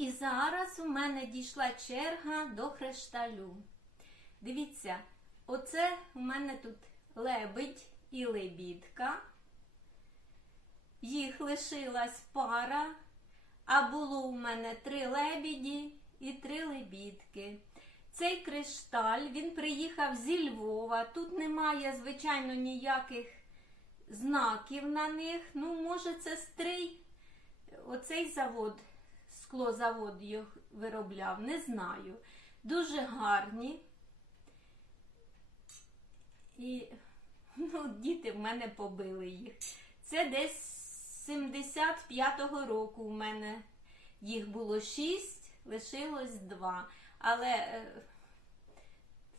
і зараз у мене дійшла черга до кришталю. Дивіться, оце у мене тут лебедь і лебідка. Їх лишилась пара, а було у мене три лебіді і три лебідки. Цей кришталь він приїхав зі Львова. Тут немає, звичайно, ніяких знаків на них. Ну, може, це стрий. Оцей завод, склозавод їх виробляв, не знаю. Дуже гарні. І ну, діти в мене побили їх. Це десь 75-го року у мене їх було 6, лишилось 2. Але е,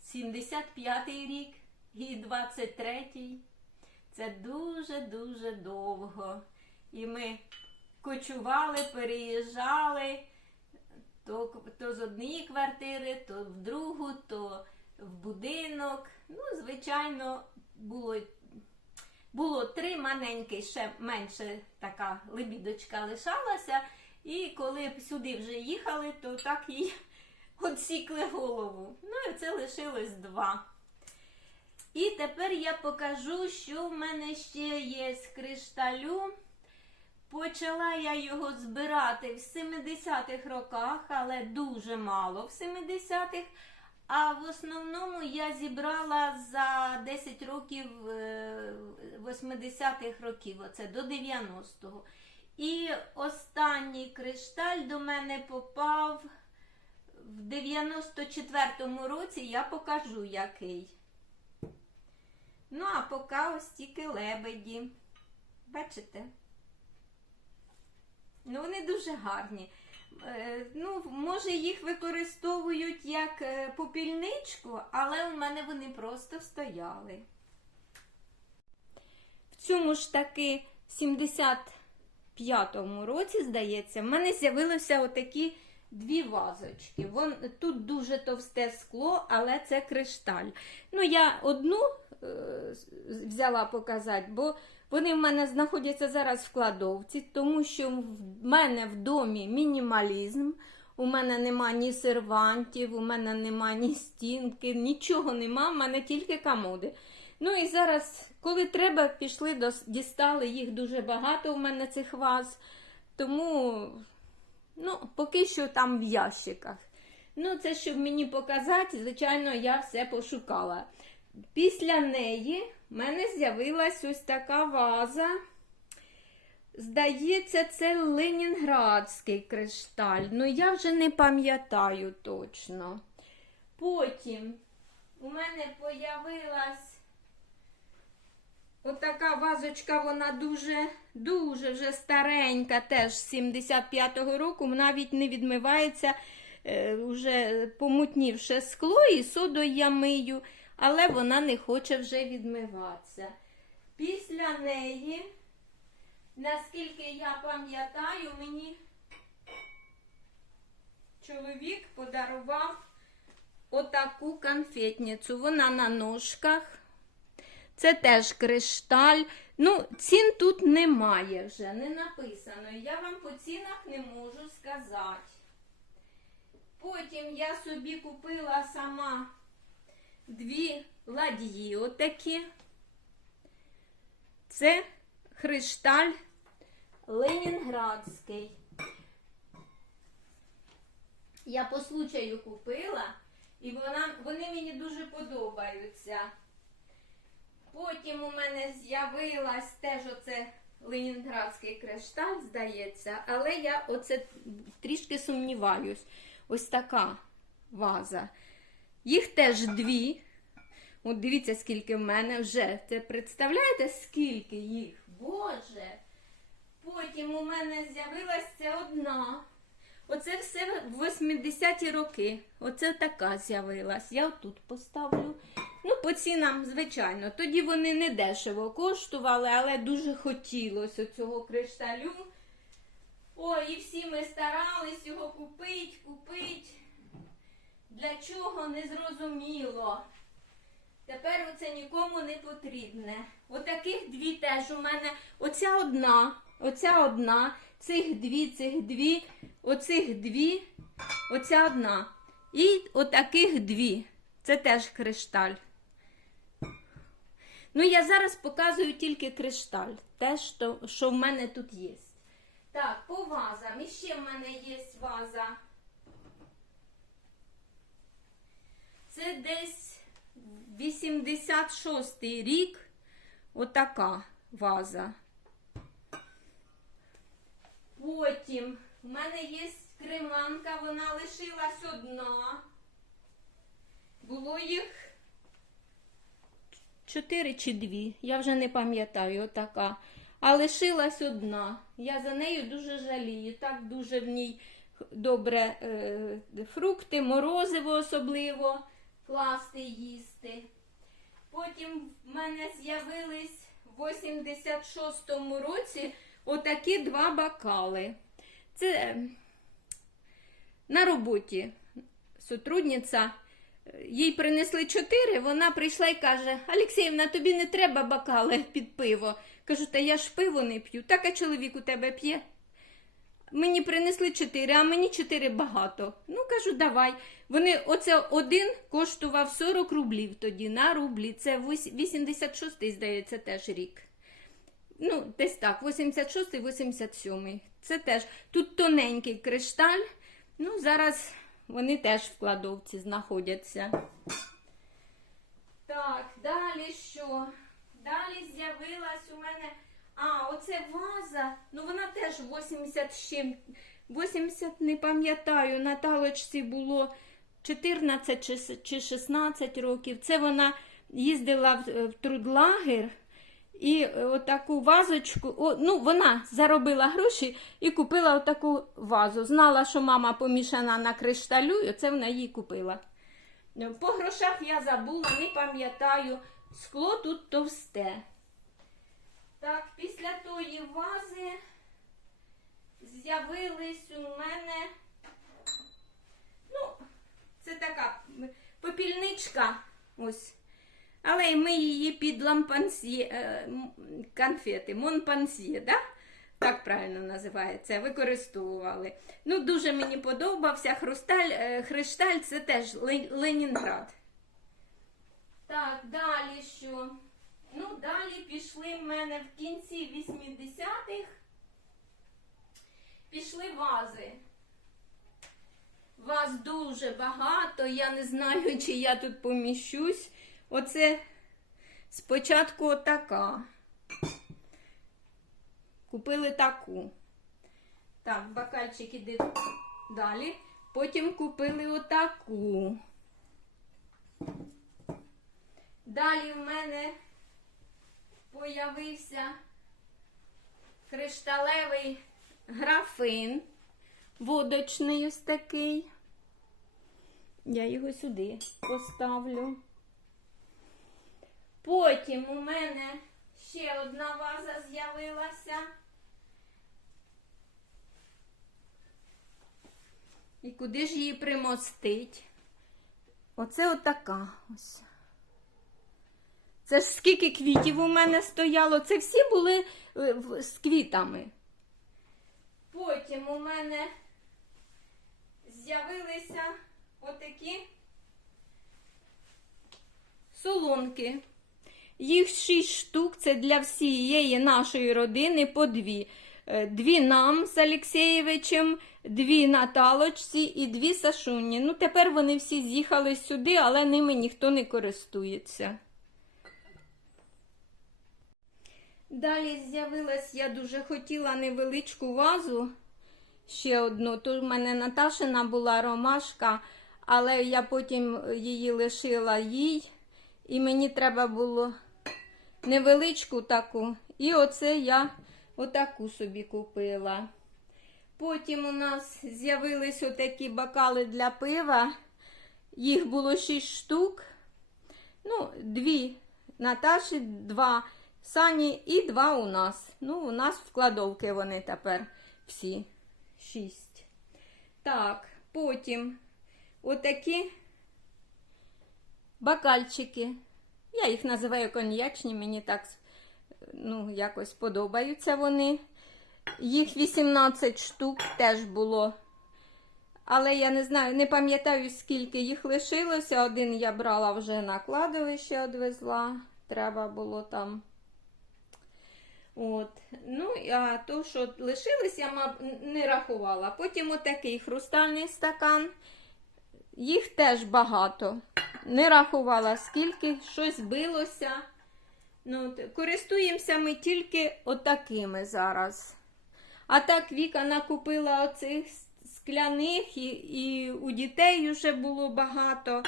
75-й рік і 23-й це дуже-дуже довго. І ми кочували, переїжджали то, то з однієї квартири, то в другу, то в будинок. Ну, звичайно, було, було три маленькі, ще менше така лебідочка лишалася. І коли сюди вже їхали, то так і отсікли голову. Ну і це лишилось два. І тепер я покажу, що в мене ще є з кришталю. Почала я його збирати в 70-х роках, але дуже мало в 70-х. А в основному я зібрала за 10 років е, 80-х років, оце до 90-го. І останній кришталь до мене попав в 94-му році, я покажу який. Ну, а поки ось тільки лебеді. Бачите? Ну, вони дуже гарні. Е, ну, може, їх використовують як е, попільничку, але у мене вони просто стояли. В цьому ж таки 75-му році, здається, в мене з'явилися отакі дві вазочки. Вон, тут дуже товсте скло, але це кришталь. Ну, я одну е, взяла показати, бо вони в мене знаходяться зараз в кладовці, тому що в мене в домі мінімалізм. У мене нема ні сервантів, у мене нема ні стінки, нічого нема, в мене тільки комоди. Ну і зараз, коли треба, пішли, дістали їх дуже багато у мене цих ваз. Тому ну, поки що там в ящиках. Ну, це щоб мені показати, звичайно, я все пошукала. Після неї в мене з'явилась ось така ваза. Здається, це Ленінградський кришталь. Ну, я вже не пам'ятаю точно. Потім у мене появилась отака вазочка, вона дуже, дуже вже старенька, теж з 75-го року, навіть не відмивається, е, вже помутнівше скло і содою я мию, але вона не хоче вже відмиватися. Після неї, наскільки я пам'ятаю, мені чоловік подарував отаку конфетницю. Вона на ножках. Це теж кришталь. Ну, цін тут немає вже, не написано. Я вам по цінах не можу сказати. Потім я собі купила сама дві ладьї отакі. Це кришталь Ленінградський. Я по случаю купила, і вона, вони мені дуже подобаються. Потім у мене з'явилась теж оце Ленінградський кришталь, здається, але я оце трішки сумніваюсь. Ось така ваза. Їх теж дві. От дивіться, скільки в мене вже. Це представляєте, скільки їх? Боже. Потім у мене з'явилася одна. Оце все в 80-ті роки. Оце така з'явилась. Я тут поставлю. Ну, по цінам, звичайно. Тоді вони не дешево коштували, але дуже хотілося цього кришталю. Ой, і всі ми старались його купити, купити. Для чого не зрозуміло. Тепер оце нікому не потрібне. Отаких дві теж у мене. Оця одна, оця одна. цих дві, цих дві, оцих дві, оця одна. І отаких дві. Це теж кришталь. Ну, я зараз показую тільки кришталь. Те, що, що в мене тут є. Так, по вазам. І ще в мене є ваза. Це десь 86-й рік. Отака ваза. Потім в мене є креманка, вона лишилась одна. Було їх чотири чи дві, я вже не пам'ятаю, отака. А лишилась одна. Я за нею дуже жалію. Так дуже в ній добре е, фрукти, морозиво особливо класти їсти. Потім в мене з'явились в 86-му році отакі два бокали. Це е, на роботі сотрудниця. е, Їй принесли чотири, вона прийшла і каже: Алексіївна, тобі не треба бокали під пиво. Кажу, та я ж пиво не п'ю. Так а чоловік у тебе п'є. Мені принесли чотири, а мені чотири багато. Ну, кажу, давай. Вони, оце один коштував 40 рублів тоді на рублі. Це 86-й, здається, теж рік. Ну, десь так, 86-й, 87-й. Це теж. Тут тоненький кришталь. Ну, зараз вони теж в кладовці знаходяться. Так, далі що? Далі з'явилась у мене. А, оце ваза. Ну вона теж 80 з чим. 80, не пам'ятаю, на талочці було 14 чи 16 років. Це вона їздила в, в трудлагер. І е, отаку вазочку, о, ну вона заробила гроші і купила отаку вазу. Знала, що мама помішана на кришталю, і це вона їй купила. Ну, По грошах я забула, не пам'ятаю. Скло тут товсте. Так, вази з'явились у мене. Ну, це така попільничка. Ось. Але ми її під лампансьє, е, конфети, монпансьє, да? так правильно називається, використовували. Ну, дуже мені подобався. Хрусталь, е, хришталь це теж Ленінград. Так, далі що? Ну, далі пішли в мене в кінці 80-х. Пішли вази. Вас дуже багато, я не знаю, чи я тут поміщусь. Оце спочатку отака. Купили таку. Так, бокальчик іде далі. Потім купили отаку. Далі в мене появився кришталевий графин, водочний ось такий. Я його сюди поставлю. Потім у мене ще одна ваза з'явилася. І куди ж її примостить? Оце отака ось. Це ж скільки квітів у мене стояло. Це всі були е, з квітами. Потім у мене з'явилися отакі солонки. Їх шість штук, це для всієї нашої родини по дві. Е, Дві нам з Олексєєвичем, дві Наталочці і дві Сашуні. Ну, тепер вони всі з'їхали сюди, але ними ніхто не користується. Далі з'явилась, я дуже хотіла невеличку вазу. Ще одну. Тут в мене Наташина була ромашка, але я потім її лишила їй. І мені треба було невеличку таку. І оце я отаку собі купила. Потім у нас з'явились отакі бокали для пива. Їх було 6 штук. Ну, дві Наташі, два Сані і два у нас. Ну, у нас в кладовки вони тепер всі шість. Так, потім отакі бокальчики. Я їх називаю коньячні, мені так ну, якось подобаються вони. Їх 18 штук теж було. Але я не знаю, не пам'ятаю, скільки їх лишилося. Один я брала вже на кладовище, одвезла. Треба було там. От. Ну, а то, що лишилось, я маб, не рахувала. Потім отакий хрустальний стакан. Їх теж багато. Не рахувала, скільки щось билося. Ну, користуємося ми тільки отакими зараз. А так Віка накупила оцих скляних, і, і у дітей вже було багато.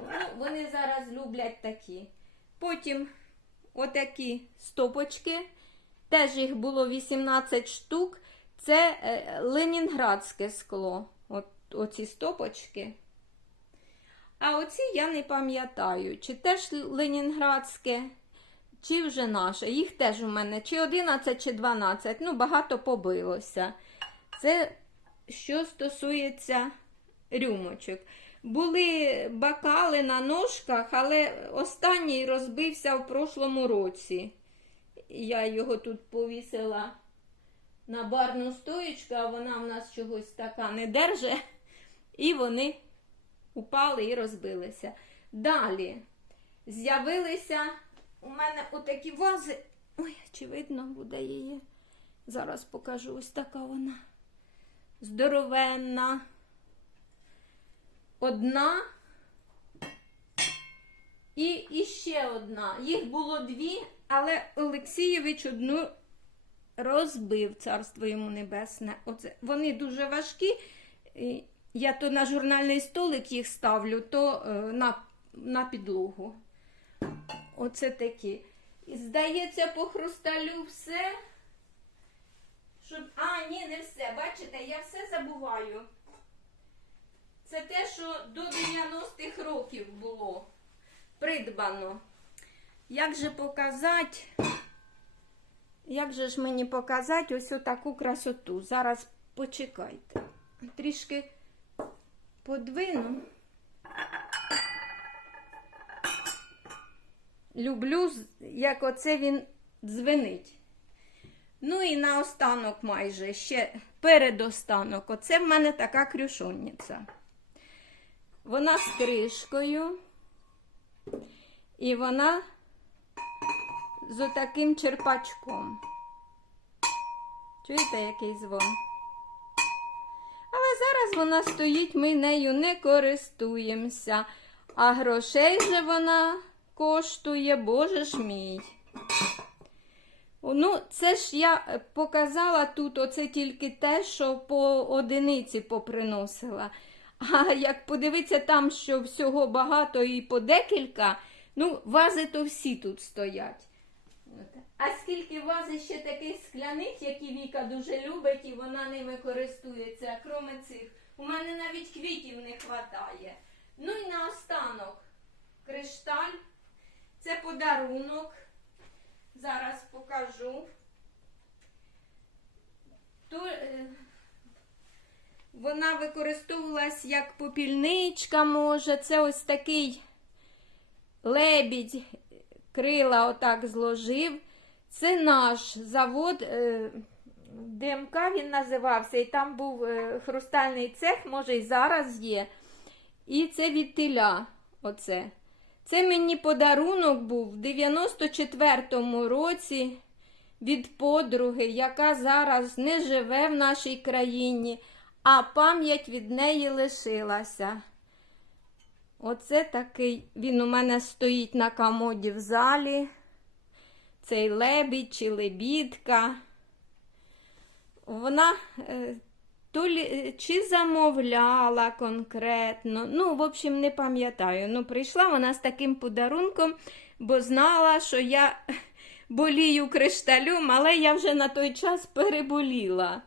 Ну, вони зараз люблять такі. Потім отакі стопочки. Теж їх було 18 штук. Це е, ленінградське скло. От, оці стопочки. А оці я не пам'ятаю, чи теж ленінградське, чи вже наше. Їх теж у мене чи 11, чи 12. Ну, багато побилося. Це що стосується рюмочок. Були бокали на ножках, але останній розбився в прошлому році. Я його тут повісила на барну стоєчку, а вона в нас чогось така не держить. І вони упали і розбилися. Далі з'явилися у мене отакі вази. Ой, чи видно буде її? Зараз покажу. Ось така вона. Здоровенна. Одна. І, і ще одна. Їх було дві, але Олексійович одну розбив, царство йому небесне. Оце. Вони дуже важкі. Я то на журнальний столик їх ставлю, то е, на, на підлогу. Оце такі. І здається, по хрусталю все. Щоб... А, ні, не все. Бачите, я все забуваю. Це те, що до 90-х років було придбано. Як же показати? Як же ж мені показати ось таку красоту? Зараз почекайте. Трішки подвину. Люблю, як оце він дзвенить. Ну і наостанок майже ще передостанок. Оце в мене така крюшонниця. Вона з кришкою. І вона з отаким черпачком. Чуєте, який дзвон? Але зараз вона стоїть, ми нею не користуємося. А грошей же вона коштує, боже ж мій. Ну, це ж я показала тут, оце тільки те, що по одиниці поприносила. А як подивитися там, що всього багато і по декілька, ну, вази то всі тут стоять. А скільки вази ще таких скляних, які Віка дуже любить, і вона ними користується, кроме цих. У мене навіть квітів не вистачає. Ну і наостанок кришталь. Це подарунок. Зараз покажу. То, е, вона використовувалась як попільничка, може. Це ось такий лебідь крила отак зложив. Це наш завод. е, ДМК він називався, і там був е, хрустальний цех, може і зараз є. І це від теля. Оце. Це мені подарунок був в 94-му році від подруги, яка зараз не живе в нашій країні, а пам'ять від неї лишилася. Оце такий, він у мене стоїть на комоді в залі. Цей лебідь чи лебідка. Вона е, то лі, чи замовляла конкретно. Ну, в общем, не пам'ятаю. Ну, прийшла вона з таким подарунком, бо знала, що я болію кришталем, але я вже на той час переболіла.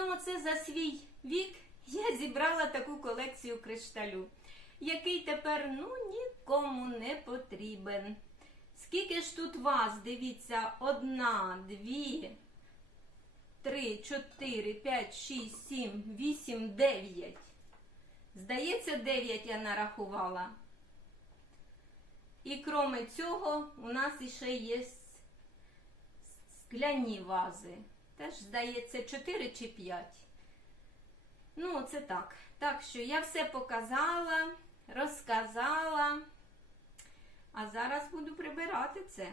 Ну, оце за свій вік я зібрала таку колекцію кришталю, який тепер ну нікому не потрібен. Скільки ж тут вас, дивіться, одна, дві, 3, 4, 5, 6, 7, 8, 9. Здається, 9 я нарахувала. І кроме цього, у нас іще є скляні вази. Теж, здається, 4 чи 5. Ну, це так. Так що я все показала, розказала. А зараз буду прибирати це.